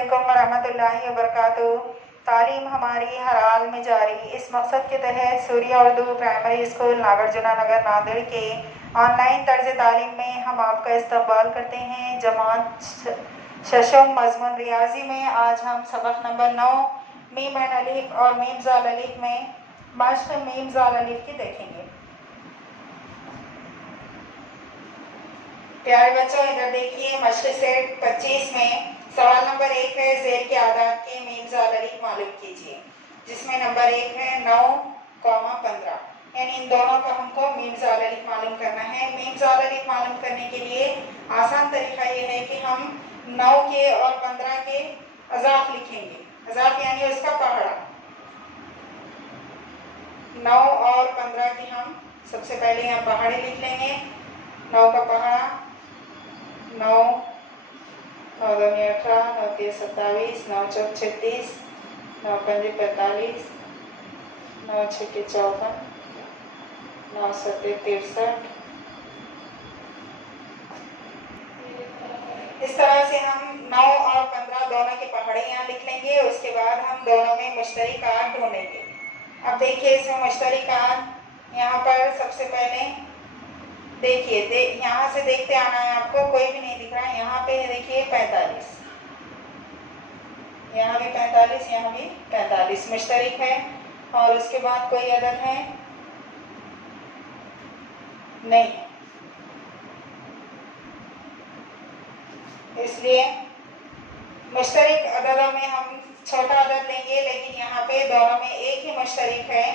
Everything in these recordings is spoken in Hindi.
अस्सलामुअलैकुम वरहमतुल्लाहि वबरकातुहू। तालीम हमारी हर हाल में जारी। इस मकसद के तहत सूर्या उर्दू प्राइमरी स्कूल नागार्जुना नगर नांदेड़ के ऑनलाइन तर्ज तालीम में हम आपका इस्तकबाल करते हैं। जमात शशम मजमून रियाजी में आज हम सबक नंबर 9 मीम एन अलिफ और मीम जाल अलिफ में मश्क मीम जाल अलिफ की देखेंगे। प्यारे बच्चों, इधर देखिए मश्क सेट 25 में सवाल नंबर 1 है ज़ेर के आदाद के मीम जाल अलिफ मालूम कीजिए, जिसमें नंबर 1 है 9,15, यानी इन दोनों का हमको मीम जाल अलिफ मालूम करना है। मीम जाल अलिफ मालूम करने के लिए आसान तरीका ये है कि हम 9 के और 15 के अज़ाफ लिखेंगे। अज़ाफ यानी उसका पहाड़ा। 9 और 15 की हम सबसे पहले यहाँ पहाड़ी लिख लेंगे। 9 का पहाड़ा 9, 9 दूनी 18, 9 तीन 27, 9 चौक 36, 9 पंजे 45, 9 छक्के 54, 9 सत्ते 63। इस तरह से हम 9 और 15 दोनों के पहाड़े यहाँ लिख लेंगे। उसके बाद हम दोनों में मुश्तरिकात ढूंढेंगे। अब देखिए इसमें मुश्तरिकात यहाँ पर सबसे पहले देखिए यहाँ से देखते आना है आपको, कोई भी नहीं दिख रहा है। यहाँ पे देखिए 45, यहाँ भी 45, यहाँ भी 45 मुश्तरिक है। और उसके बाद कोई अदद है नहीं, इसलिए मुश्तरिक अददों में हम छोटा अदद लेंगे, लेकिन यहाँ पे दोनों में एक ही मुश्तरिक है,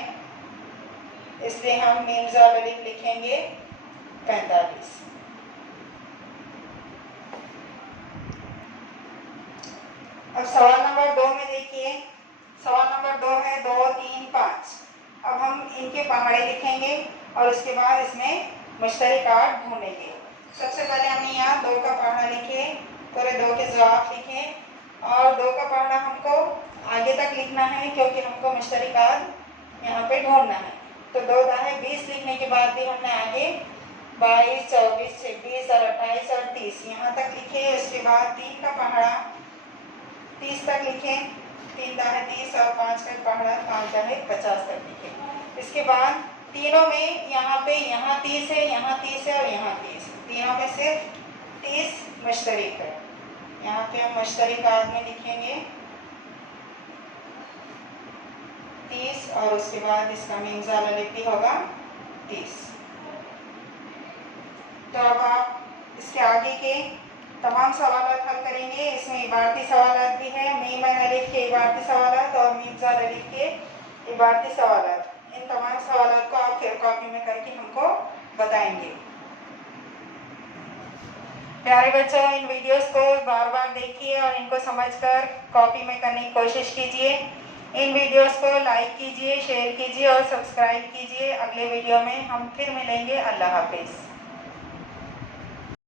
इसलिए हम मीम जाल अलिफ लिखेंगे 45। अब सवाल नंबर 2 में देखिए, सवाल नंबर 2 है 2, 3, 5। अब हम इनके पहाड़े लिखेंगे और उसके बाद इसमें मुश्तरिकात ढूंढेंगे। सबसे पहले हमने यहाँ 2 का पहाड़ा लिखे, पूरे 2 के जवाब लिखे और 2 का पहाड़ा हमको आगे तक लिखना है क्योंकि हमको मुश्तरिकात यहाँ पे ढूंढना है। तो 2 दाहे 20 लिखने के बाद भी हमने आगे 22, 24, 26 और 28 और 30 यहाँ तक लिखे। उसके बाद 3 का पहाड़ा 30 तक लिखे, 3 दाहे 30 और 5 का पहाड़ा 5 दाहे 50 तक लिखे। इसके बाद तीनों में यहाँ पे यहाँ 30 है, यहाँ 30 है और यहाँ 30, तीनों में सिर्फ 30 मुश्तरिक है। यहाँ पे हम मुश्तरिकात में लिखेंगे 30 और उसके बाद इसका मीम जाल अलिफ भी होगा 30। तो अब आप इसके आगे के तमाम सवाल हल करेंगे। इसमें इबारती सवाल भी है, मीम एन अलिफ के इबारती सवाल और मीम जाल अलिफ के इबारती सवाल। इन तमाम सवाल को आप कॉपी में करके हमको बताएंगे। प्यारे बच्चों, इन वीडियोस को बार बार देखिए और इनको समझकर कॉपी में करने की कोशिश कीजिए। इन वीडियोस को लाइक कीजिए, शेयर कीजिए और सब्सक्राइब कीजिए। अगले वीडियो में हम फिर मिलेंगे। अल्लाह हाफिज़।